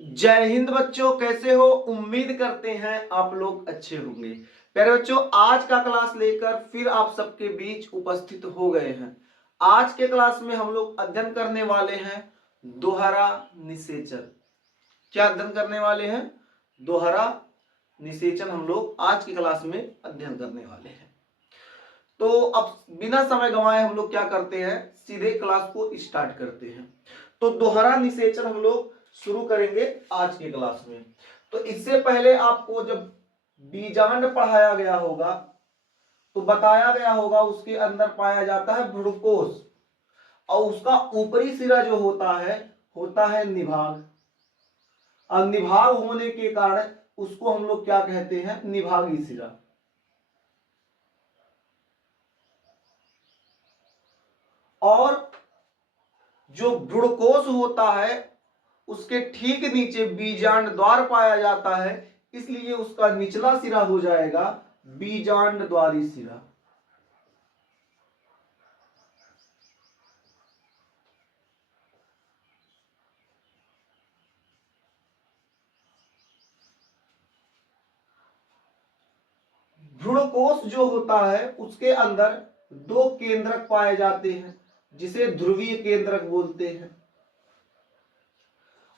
जय हिंद बच्चों, कैसे हो? उम्मीद करते हैं आप लोग अच्छे होंगे। प्यारे बच्चों, आज का क्लास लेकर फिर आप सबके बीच उपस्थित हो गए हैं। आज के क्लास में हम लोग अध्ययन करने वाले हैं दोहरा निषेचन। क्या अध्ययन करने वाले हैं? दोहरा निषेचन हम लोग आज की क्लास में अध्ययन करने वाले हैं। तो अब बिना समय गंवाए हम लोग क्या करते हैं, सीधे क्लास को स्टार्ट करते हैं। तो दोहरा निषेचन हम लोग शुरू करेंगे आज के क्लास में। तो इससे पहले आपको जब बीजांड पढ़ाया गया होगा तो बताया गया होगा उसके अंदर पाया जाता है भ्रूणकोश, और उसका ऊपरी सिरा जो होता है निभाग। और निभाग होने के कारण उसको हम लोग क्या कहते हैं? निभागी सिरा। और जो भ्रूणकोश होता है उसके ठीक नीचे बीजांड द्वार पाया जाता है, इसलिए उसका निचला सिरा हो जाएगा बीजांड द्वारी सिरा। भ्रूणकोश जो होता है उसके अंदर दो केंद्रक पाए जाते हैं, जिसे ध्रुवीय केंद्रक बोलते हैं।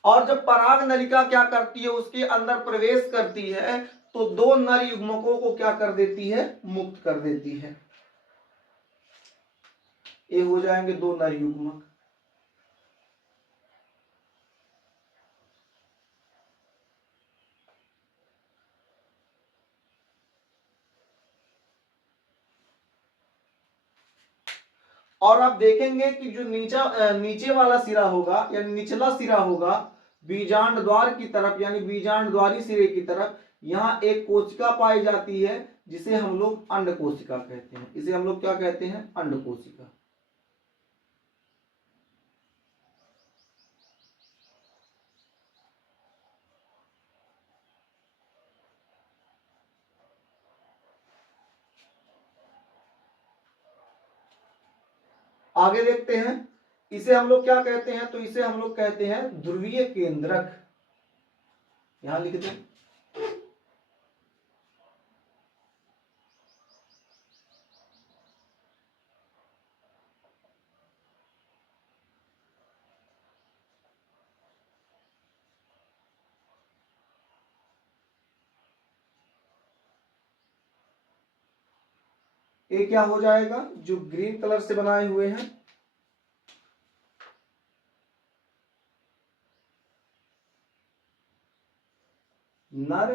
और जब पराग नलिका क्या करती है, उसके अंदर प्रवेश करती है तो दो नर युग्मकों को क्या कर देती है? मुक्त कर देती है। ये हो जाएंगे दो नर युग्मक। और आप देखेंगे कि जो नीचे वाला सिरा होगा यानी निचला सिरा होगा बीजांड द्वार की तरफ, यानी बीजांड द्वारी सिरे की तरफ, यहाँ एक कोशिका पाई जाती है जिसे हम लोग अंड कोशिका कहते हैं। इसे हम लोग क्या कहते हैं? अंड कोशिका। आगे देखते हैं, इसे हम लोग क्या कहते हैं? तो इसे हम लोग कहते हैं ध्रुवीय केंद्रक। यहां लिख दें। ये क्या हो जाएगा? जो ग्रीन कलर से बनाए हुए हैं, नर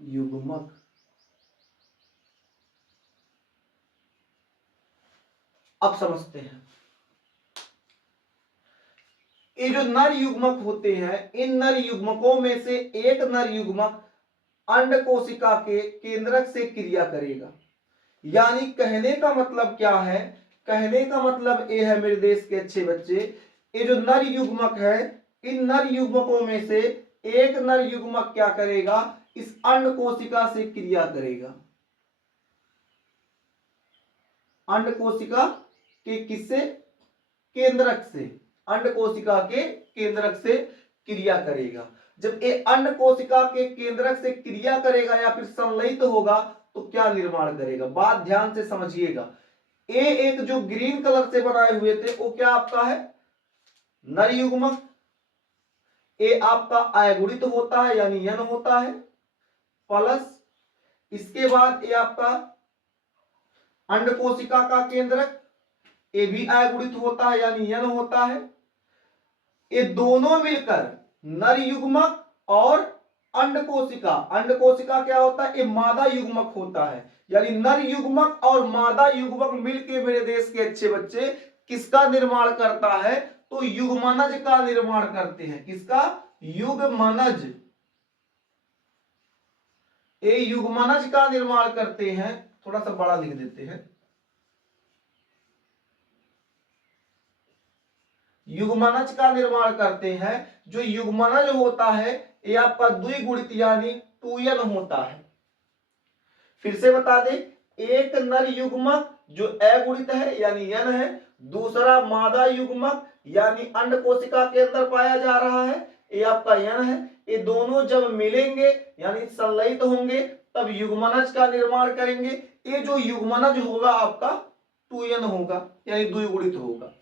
युग्मक। अब समझते हैं, ये जो नर युग्मक होते हैं, इन नर युग्मकों में से एक नर युग्मक अंड कोशिका के केंद्रक से क्रिया करेगा। यानी कहने का मतलब क्या है? कहने का मतलब ये है मेरे देश के अच्छे बच्चे, ये जो नर युग्मक है, इन नर युग्मकों में से एक नर युग्मक क्या करेगा? इस अंड कोशिका से क्रिया करेगा। अंड कोशिका के किससे? केंद्रक से। अंड कोशिका के केंद्रक से क्रिया करेगा। जब ये अंड कोशिका के केंद्रक से क्रिया करेगा या फिर संलयित होगा तो क्या निर्माण करेगा? बात ध्यान से समझिएगा। ये एक जो ग्रीन कलर से बनाए हुए थे वो क्या आपका है? नर युग्मक। ये आपका अगुणित होता है यानी यन होता है, प्लस इसके बाद ये आपका अंड कोशिका का केंद्रक, ये भी अगुणित होता है यानी यन होता है। ये दोनों मिलकर नर युग्मक और अंड कोशिका क्या होता है? ये मादा युग्मक होता है। यानी नर युग्मक और मादा युग्मक मिलकर मेरे देश के अच्छे बच्चे किसका निर्माण करता है? तो युग्मनज का निर्माण करते हैं। किसका? युग्मनज। ये युग्मनज का निर्माण करते हैं। थोड़ा सा बड़ा लिख देते हैं। युग्मनज का निर्माण करते हैं। जो युग्मनज होता है ये आपका द्विगुणित यानी 2n होता है। फिर से बता दे, एक नर युग्मक जो अगुणित है यानी n है, दूसरा मादा युग्मक यानी अंड कोशिका के अंदर पाया जा रहा है, ये आपका यन है, ये दोनों जब मिलेंगे यानी संलयित होंगे तब युग्मनज का निर्माण करेंगे। ये जो युग्मनज होगा आपका 2n होगा यानी द्विगुणित होगा।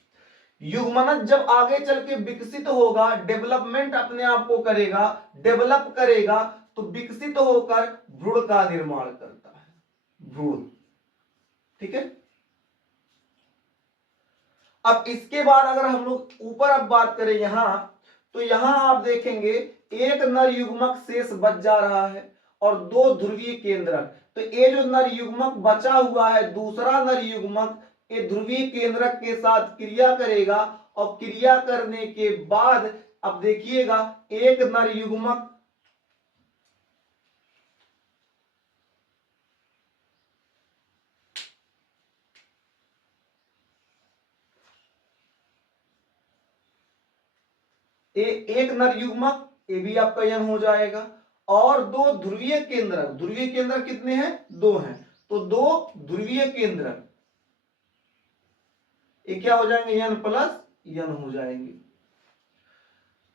युग्मनज जब आगे चल के विकसित होगा, डेवलपमेंट अपने आप को करेगा, डेवलप करेगा, तो विकसित होकर भ्रूण का निर्माण करता है, भ्रूण। ठीक है। अब इसके बाद अगर हम लोग ऊपर अब बात करें यहां, तो यहां आप देखेंगे एक नर युग्मक शेष बच जा रहा है और 2 ध्रुवीय केंद्रक। तो ये जो नर युग्मक बचा हुआ है, दूसरा नर युग्मक, ये ध्रुवीय केंद्रक के साथ क्रिया करेगा और क्रिया करने के बाद अब देखिएगा एक नर युग्मक एक नर युग्मक, ये भी आपका यन हो जाएगा, और 2 ध्रुवीय केंद्रक। ध्रुवीय केंद्रक कितने हैं? 2 हैं, तो 2 ध्रुवीय केंद्रक ये क्या हो जाएंगे? यन प्लस यन हो जाएंगे।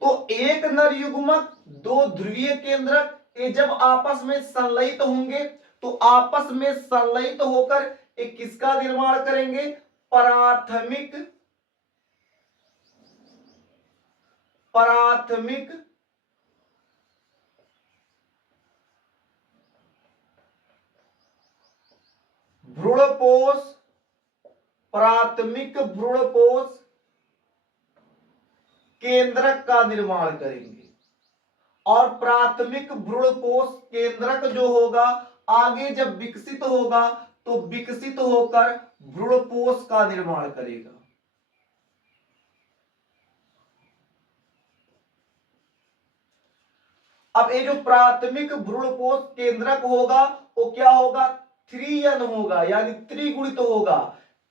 तो एक नर युग्मक 2 ध्रुवीय केंद्रक ये जब आपस में संलयित होंगे तो आपस में संलयित होकर एक किसका निर्माण करेंगे? प्राथमिक भ्रूणपोष, प्राथमिक भ्रूणपोष केंद्रक का निर्माण करेंगे। और प्राथमिक भ्रूणपोष केंद्रक जो होगा आगे जब विकसित होगा तो विकसित होकर भ्रूणपोष का निर्माण करेगा। अब ये जो प्राथमिक भ्रूणपोष केंद्रक होगा वो क्या होगा? 3n होगा यानी त्रिगुणित होगा।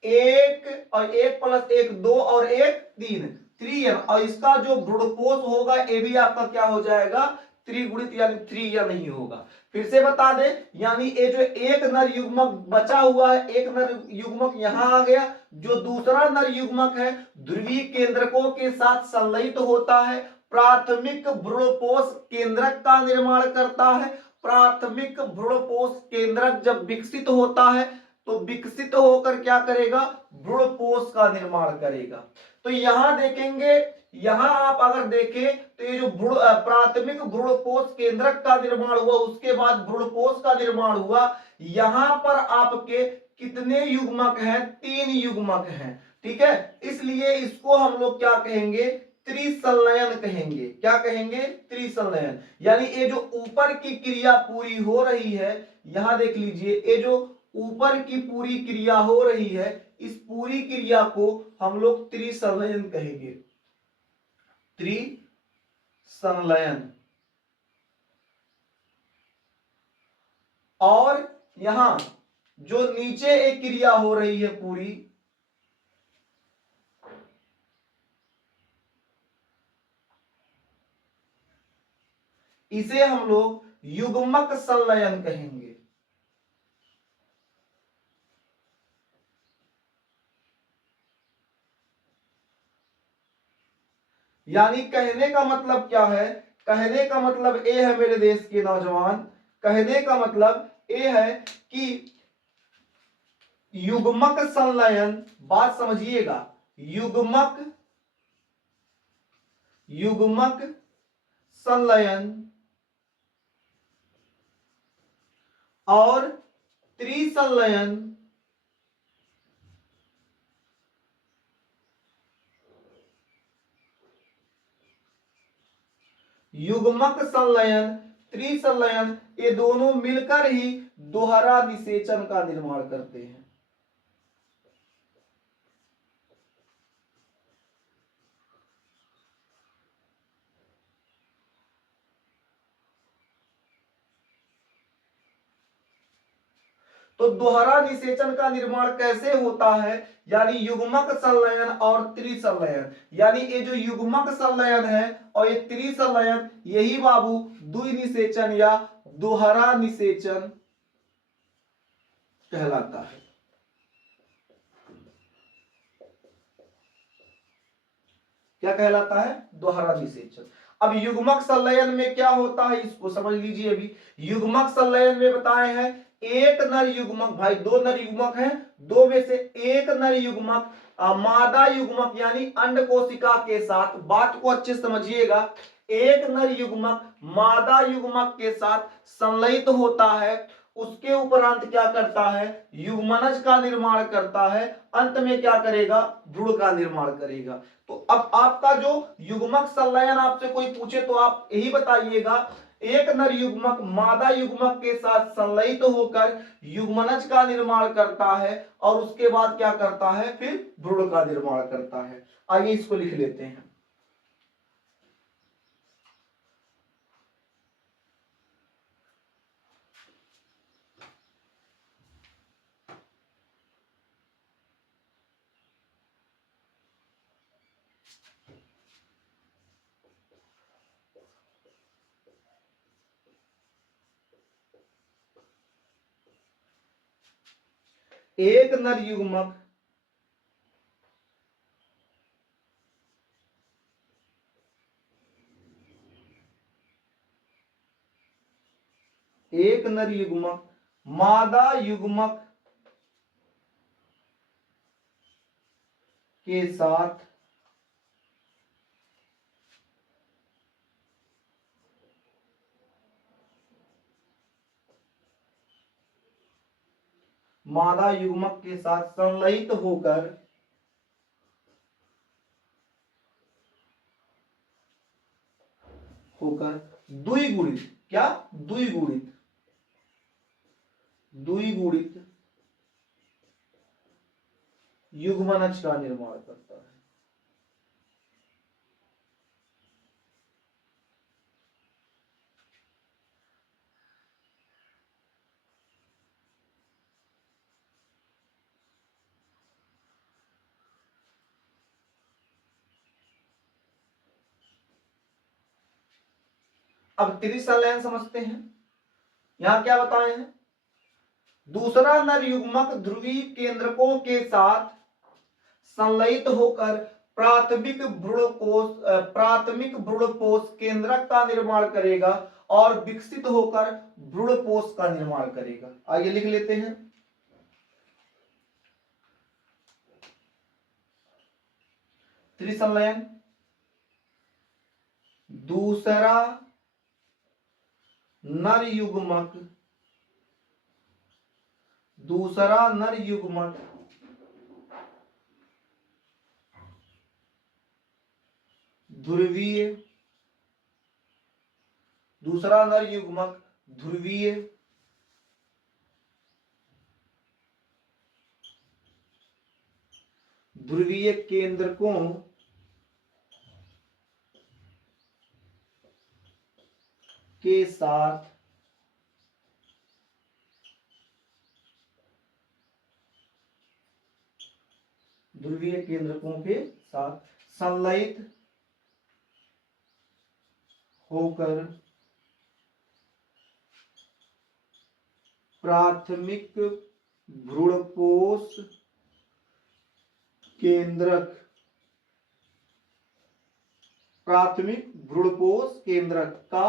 1 और 1 प्लस 1 2 और 1 3, 3n। और इसका जो भ्रूणपोष होगा ये भी आपका क्या हो जाएगा? त्रिगुणित यानी 3n ही होगा। फिर से बता दे, यानी ये जो एक नर युग्मक बचा हुआ है, एक नर युग्मक यहां आ गया, जो दूसरा नर युग्मक है ध्रुवीय केंद्रकों के साथ संलयित होता है, प्राथमिक भ्रूणपोष केंद्रक का निर्माण करता है। प्राथमिक भ्रूणपोष केंद्रक जब विकसित होता है तो विकसित होकर क्या करेगा? भ्रूणपोष का निर्माण करेगा। तो यहां देखेंगे, यहां आप अगर देखें तो ये जो प्राथमिक भ्रूणपोष केंद्रक का निर्माण हुआ, उसके बाद भ्रूणपोष का निर्माण हुआ, यहां पर आपके कितने युग्मक हैं? 3 युग्मक हैं। ठीक है, इसलिए इसको हम लोग क्या कहेंगे? त्रिसंलयन कहेंगे। क्या कहेंगे? त्रिसंलयन। यानी ये जो ऊपर की क्रिया पूरी हो रही है, यहां देख लीजिए, ये जो ऊपर की पूरी क्रिया हो रही है, इस पूरी क्रिया को हम लोग त्रिसंलयन कहेंगे। त्रिसंलयन। और यहां जो नीचे एक क्रिया हो रही है पूरी, इसे हम लोग युग्मक संलयन कहेंगे। यानी कहने का मतलब क्या है? कहने का मतलब ये है मेरे देश के नौजवान, कहने का मतलब ये है कि युग्मक संलयन, बात समझिएगा, युग्मक युग्मक संलयन और त्रिसंलयन युग्मक संलयन, त्रिसंलयन, ये दोनों मिलकर ही दोहरा निषेचन का निर्माण करते हैं। तो दोहरा निषेचन का निर्माण कैसे होता है? यानी युग्मक संलयन और त्रिसंलयन। यानी ये जो युग्मक संलयन है और ये त्रिसंलयन, यही बाबू द्विनिषेचन या दोहरा निषेचन कहलाता है। क्या कहलाता है? दोहरा निषेचन। अब युग्मक संलयन में क्या होता है इसको समझ लीजिए। अभी युग्मक संलयन में बताए हैं एक नर युग्मक, भाई दो नर युग्मक हैं, दो में से एक नर युग्मक मादा युग्मक यानी अंड कोशिका के साथ, बात को अच्छे से समझिएगा, एक नर युग्मक मादा युग्मक के साथ संलयित होता है, उसके उपरांत क्या करता है, युग्मनज का निर्माण करता है, अंत में क्या करेगा, भ्रूण का निर्माण करेगा। तो अब आपका जो युग्मक संलयन आपसे कोई पूछे तो आप यही बताइएगा, एक नर युग्मक मादा युग्मक के साथ संलयित होकर युग्मनज का निर्माण करता है और उसके बाद क्या करता है, फिर भ्रूण का निर्माण करता है। आइए इसको लिख लेते हैं। एक नर युग्मक एक नर युग्मक मादा युग्मक के साथ मादा युग्मक के साथ संलयित होकर होकर द्विगुणित, क्या, द्विगुणित, द्विगुणित युग्मनज का निर्माण करता है। अब त्रिसंलयन समझते हैं। यहां क्या बताए हैं, दूसरा नर युग्मक ध्रुवीय केंद्रकों के साथ संलयित होकर प्राथमिक भ्रूणपोष केंद्रक का निर्माण करेगा और विकसित होकर भ्रूणपोष का निर्माण करेगा। आइए लिख लेते हैं। त्रिसंलयन, दूसरा नर युग्मक ध्रुवीय, दूसरा नर युग्मक ध्रुवीय केंद्रकों के साथ संलयित होकर प्राथमिक भ्रूणपोष केंद्रक का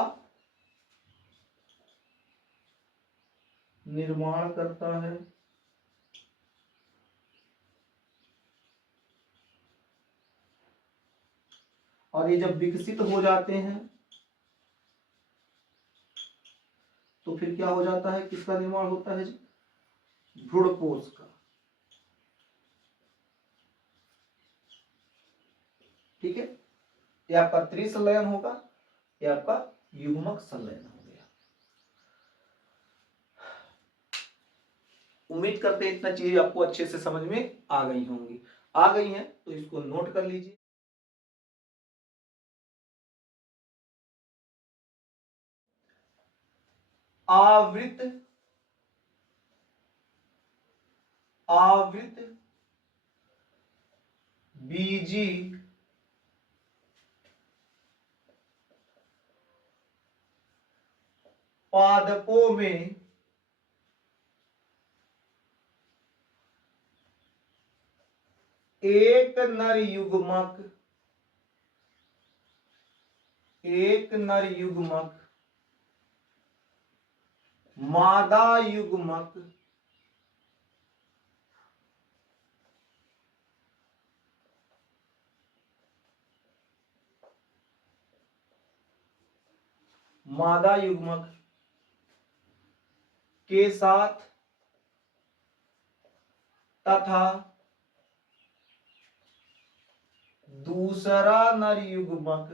निर्माण करता है। और ये जब विकसित हो जाते हैं तो फिर क्या हो जाता है, किसका निर्माण होता है, भ्रूणपोष का। ठीक है, ये आपका त्रिसंलयन होगा, ये आपका युग्मक संलयन हो गया। उम्मीद करते हैं इतना चीजें आपको अच्छे से समझ में आ गई होंगी। आ गई हैं तो इसको नोट कर लीजिए। आवृत बीजी पादपों में एक नर युग्मक एक नर युग्मक मादा युग्मक मादा युग्मक के साथ तथा दूसरा नर युग्मक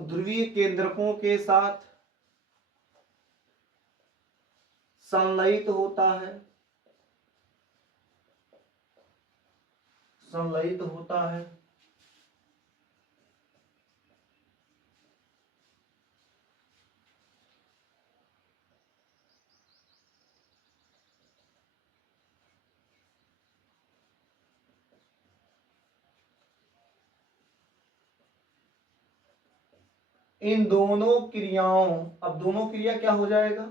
ध्रुवीय केंद्रकों के साथ संलयित होता है, संलयित होता है। इन दोनों क्रियाओं, अब दोनों क्रिया क्या हो जाएगा,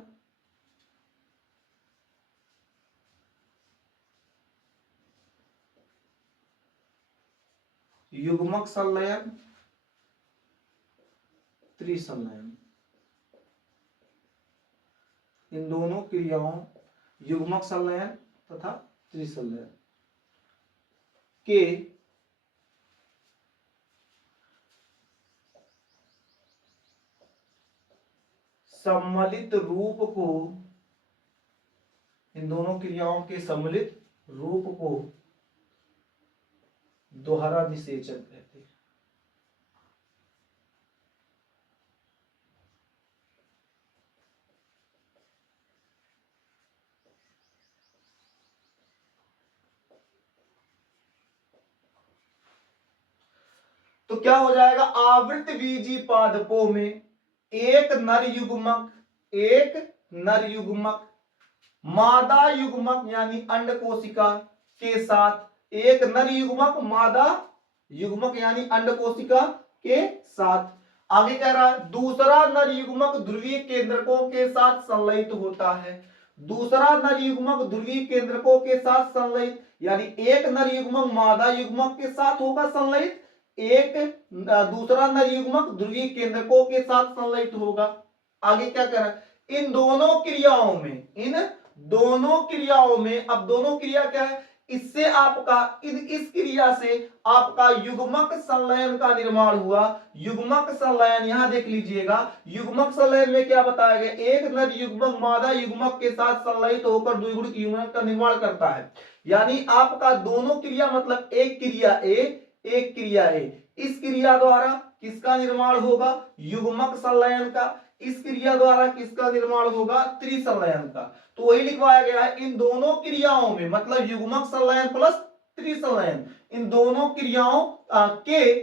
युग्मक संलयन, त्रिसंलयन। इन दोनों क्रियाओं युग्मक संलयन तथा त्रिसंलयन के सम्मिलित रूप को, इन दोनों क्रियाओं के सम्मिलित रूप को दोहरा निषेचन कहते हैं। तो क्या हो जाएगा, आवृत बीजी पादपों में एक नर युग्मक मादा युग्मक यानी अंड कोशिका के साथ, एक नर युग्मक मादा युग्मक यानी अंड कोशिका के साथ, आगे कह रहा है दूसरा नर युग्मक ध्रुवीय केंद्रकों के साथ संलयित होता है। दूसरा नर युग्मक ध्रुवीय केंद्रकों के साथ संलयित, यानी एक नर युग्मक मादा युग्मक के साथ होगा संलयित, एक दूसरा नर युग्मक ध्रुवीय केंद्रकों के साथ संलयित होगा। आगे क्या कह रहा है, इन दोनों क्रियाओं में, अब दोनों क्रिया क्या है, इससे आपका इस क्रिया से आपका युग्मक संलयन का निर्माण हुआ। युग्मक संलयन यहां देख लीजिएगा, युग्मक संलयन में क्या बताया गया, एक नर युग्मक मादा युग्मक के साथ संलयित होकर द्विगुणित युग्मक का निर्माण करता है। यानी आपका दोनों क्रिया मतलब एक क्रिया ए, इस क्रिया द्वारा किसका निर्माण होगा, युग्मक संलयन का, इस क्रिया द्वारा किसका निर्माण होगा, त्रिसंलयन का। तो वही लिखवाया गया है, इन दोनों क्रियाओं में मतलब युग्मक संलयन प्लस त्रिसंलयन, इन दोनों क्रियाओं के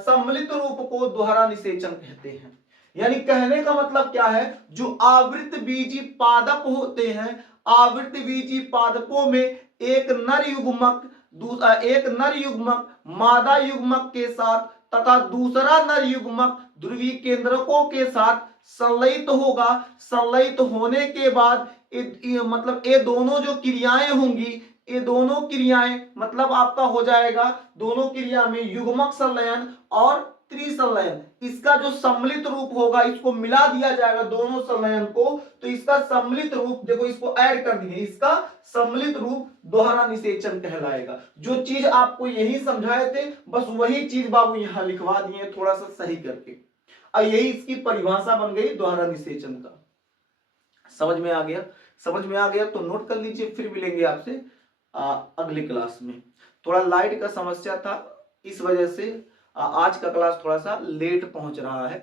सम्मिलित रूप को दोहरा निषेचन कहते हैं। यानी कहने का मतलब क्या है, जो आवृत बीजी पादप होते हैं, आवृत बीजी पादपों में एक नर युग्मक मादा युग्मक के साथ तथा दूसरा नर युग्मक ध्रुवीय केंद्रकों के साथ संलयित होगा। संलयित होने के बाद मतलब ये दोनों जो क्रियाएं होंगी, ये दोनों क्रियाएं मतलब आपका हो जाएगा, दोनों क्रिया में युग्मक संलयन और त्रिसंलयन, इसका जो सम्मिलित रूप होगा, इसको मिला दिया जाएगा दोनों संलयन को, तो इसका सम्मिलित रूप देखो, इसको ऐड कर दिए, इसका सम्मिलित रूप दोहरा निषेचन कहलाएगा। जो चीज आपको यही समझाए थे बस वही चीज बाबू यहां लिखवा दिए थोड़ा सा सही करके, और यही इसकी परिभाषा बन गई दोहरा निषेचन का। समझ में आ गया? समझ में आ गया तो नोट कर लीजिए, फिर मिलेंगे आपसे अगली क्लास में। थोड़ा लाइट का समस्या था, इस वजह से आज का क्लास थोड़ा सा लेट पहुंच रहा है।